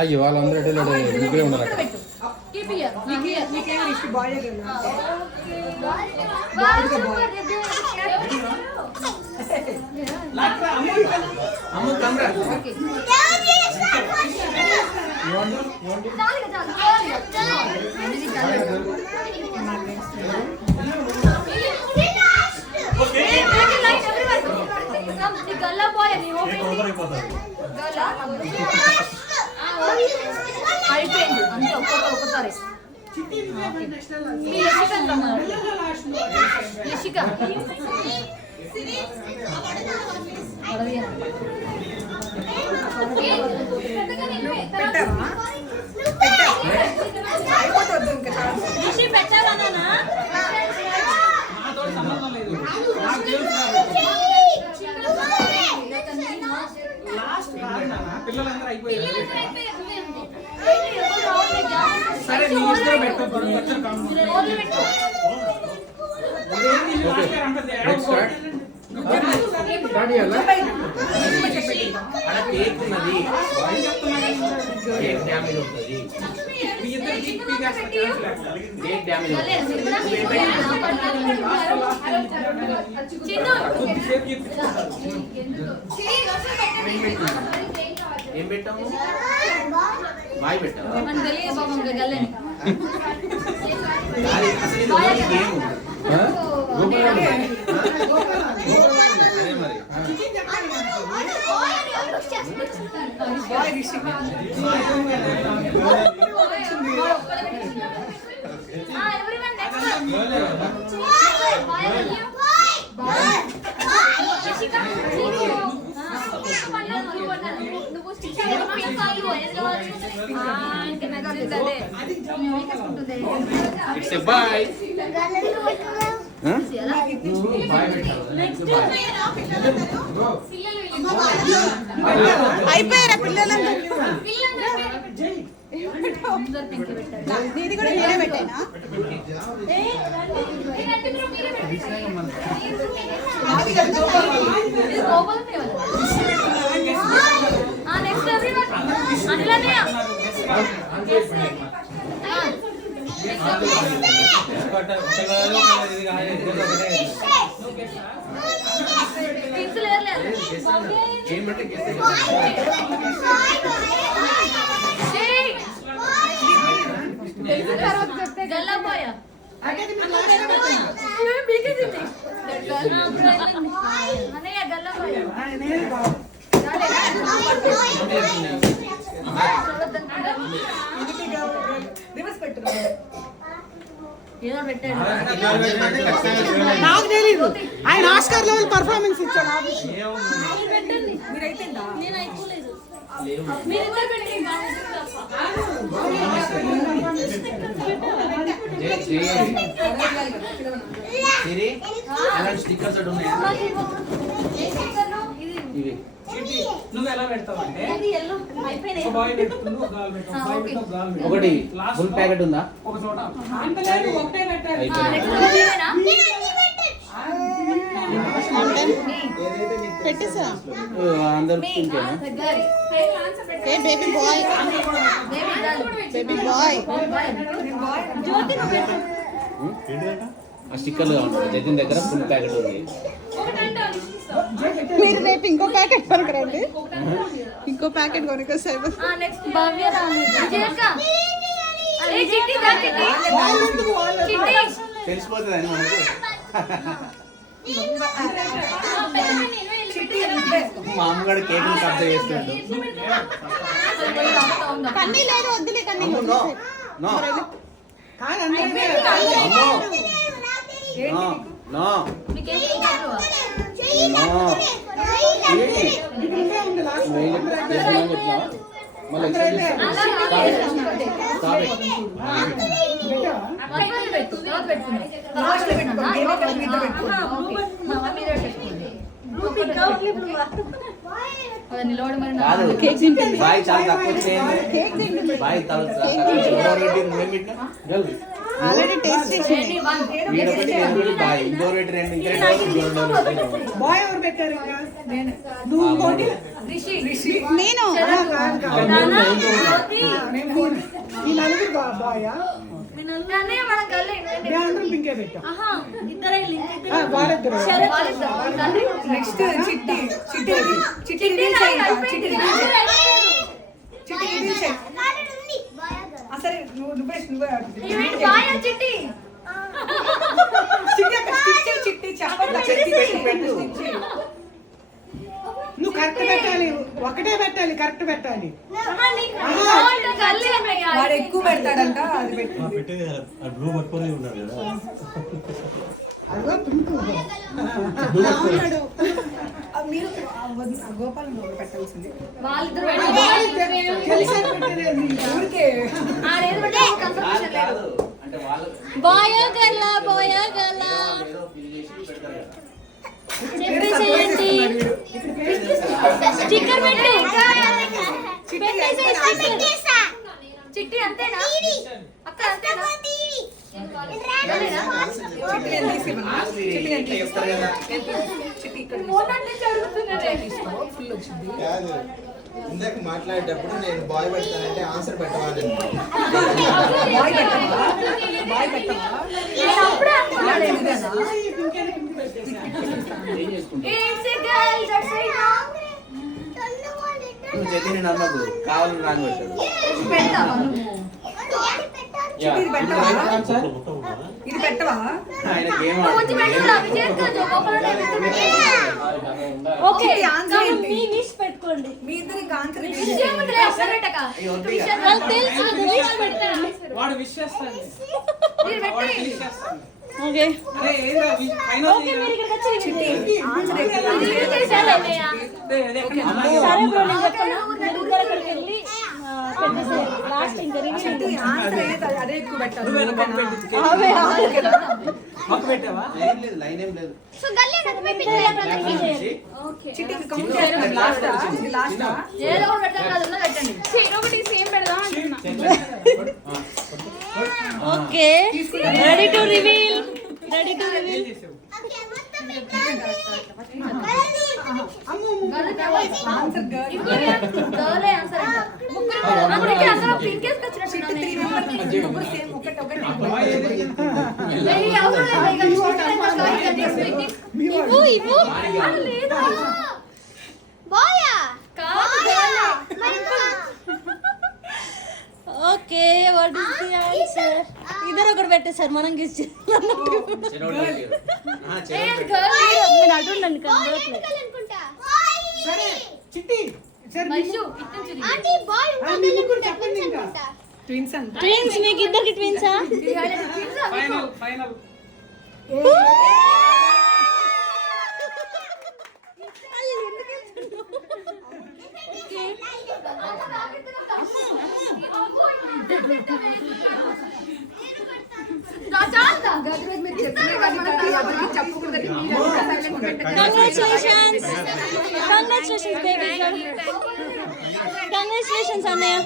అయ్యో వాళ్ళందరూ ఎటు ముగ్గురే ఉన్నారు అక్కడ. అయిపోయింది అంతే ఒక్కసారి యశిక పెట్టాలన్నా పిల్లలందరూ అయిపోయారు. సరే నీ ఇష్టం పెట్టు. కేక్ ఉన్నది, కేక్ డ్యామేజ్ అవుతుంది, కేక్ డ్యామేజ్ ఏం పెట్టాము? బాయ్ పెట్టాము. It's a bye. అయిపోయారా పిల్లలందరూ? నీది కూడా నేనే పెట్టానా? నాకు తెలీదు. ఆయన ఆస్కార్ లెవెల్ పర్ఫార్మెన్స్ ఇచ్చాడు. నువ్వు ఎలా పెడతావు అంటే ఒకటి ఫుల్ ప్యాకెట్ ఉందా? ఒక చోట ఒకటే పెట్టాలి. పెట్టేసా అందరు బేబీ బాయ్, బేబీ బాయ్. ఆ స్టిక్కర్లు కావాలి. జతిన్ దగ్గర ఫుల్ ప్యాకెట్ ఉంది. మీరు రేపు ఇంకో ప్యాకెట్ కొనుక్కరండి, ఇంకో ప్యాకెట్ కొనుక్కొస్తాయి. తెలిసిపోతుంది అని మనకు. మా అమ్మగారు కేక్ కట్ చేస్తున్నాడు. కన్నీ లేదు, వద్దులే కన్నీ. బాయ్ చాలా తక్కువ బాయ్ ఆల్రెడీ టేస్ట్ చేసి వీడొకటి నేను బాయ్ ఇంకో పెట్టి రెండు ఇంకా రెండు బాయ్ ఎవరు పెట్టారు ఇంకా నువ్వు ఇంకోటి నేను ఈ నలుగురు బాయ్ అందరం పింకే పెట్టాం వాళ్ళిద్దరు నెక్స్ట్ చిట్టి చిట్టి చిట్టి రివీల్ చేయండి చిట్టి రివీల్ చిట్టి రివీల్ చేయి సరే నువ్వే చిట్టి చిట్టి చెప్పండి నువ్వు కరెక్ట్ పెట్టాలి ఒకటే పెట్టాలి కరెక్ట్ పెట్టాలి వాడు ఎక్కువ పెడతాడంట అది పెట్టి బ్లూ పట్టుకొని ఉన్నారు కదా అదిగో పింకు మీరు గోపాల్ పెట్టాల్సింది ఊరికే అంటే వాళ్ళు బాయో గల్లా చెప్పేసేయండి స్టిక్కర్ పెట్టు చిట్టి అంతేనా అక్క అంతేనా ఇందాక మాట్లాడేటప్పుడు నేను బాయ్ పెడతానంటే ఆన్సర్ పెట్టవాలి నువ్వు చెప్పి నేను అమ్మకు కావాలని రాంగ్ పెట్టాడు ఇది పెట్టవా ఆయన గేమ్ ఓకే మీ లిస్ట్ పెట్టుకోండి మీ ఇద్దరికి ఆన్సర్ నాకు తెలుసు లిస్ట్ పెట్టండి వాడు విష్ చేస్తాడు ఓకే అరే ఏందో ఫైనల్ ఓకే మీరు ఇక్కడికి వచ్చి ఆన్సర్ సరే బ్రో నేను చెప్తాను మీరు ఇద్దరు అక్కడికి వెళ్ళి లాస్ట్ ఇంకా రివీల్ ఆన్సర్ అదే ఎక్కువ పెట్టాలి మొక్క పెట్టావా లైన్ లేదు లైన్ ఏం లేదు చిట్టి కౌంట్ చేస్తాం లాస్ట్ ఇది లాస్ట్ ఏదో ఒకటి పెట్టాలి అదన్నా పెట్టండి ఒకటి సేమ్ పెడదాం okay ready to reveal answer girl గర్లే ఆన్సర్ అందుకే అందరూ పింక్ వేసుకొచ్చినట్టు 3 మెంబర్స్ ముగ్గురు సేమ్ ఒకటి ఇవ్వు లేదా okay what is the answer ఇద్దరు ఒకటి పెట్టేశారు మనం గిస్ నేను అటుండండి సరే చిట్టి సరే ముగ్గురు చెప్పండి ఇంకా ట్విన్స్ అంట ట్విన్స్ మీకు ఇద్దరికి ట్విన్సా final final congratulations baby congratulations అన్నయ్య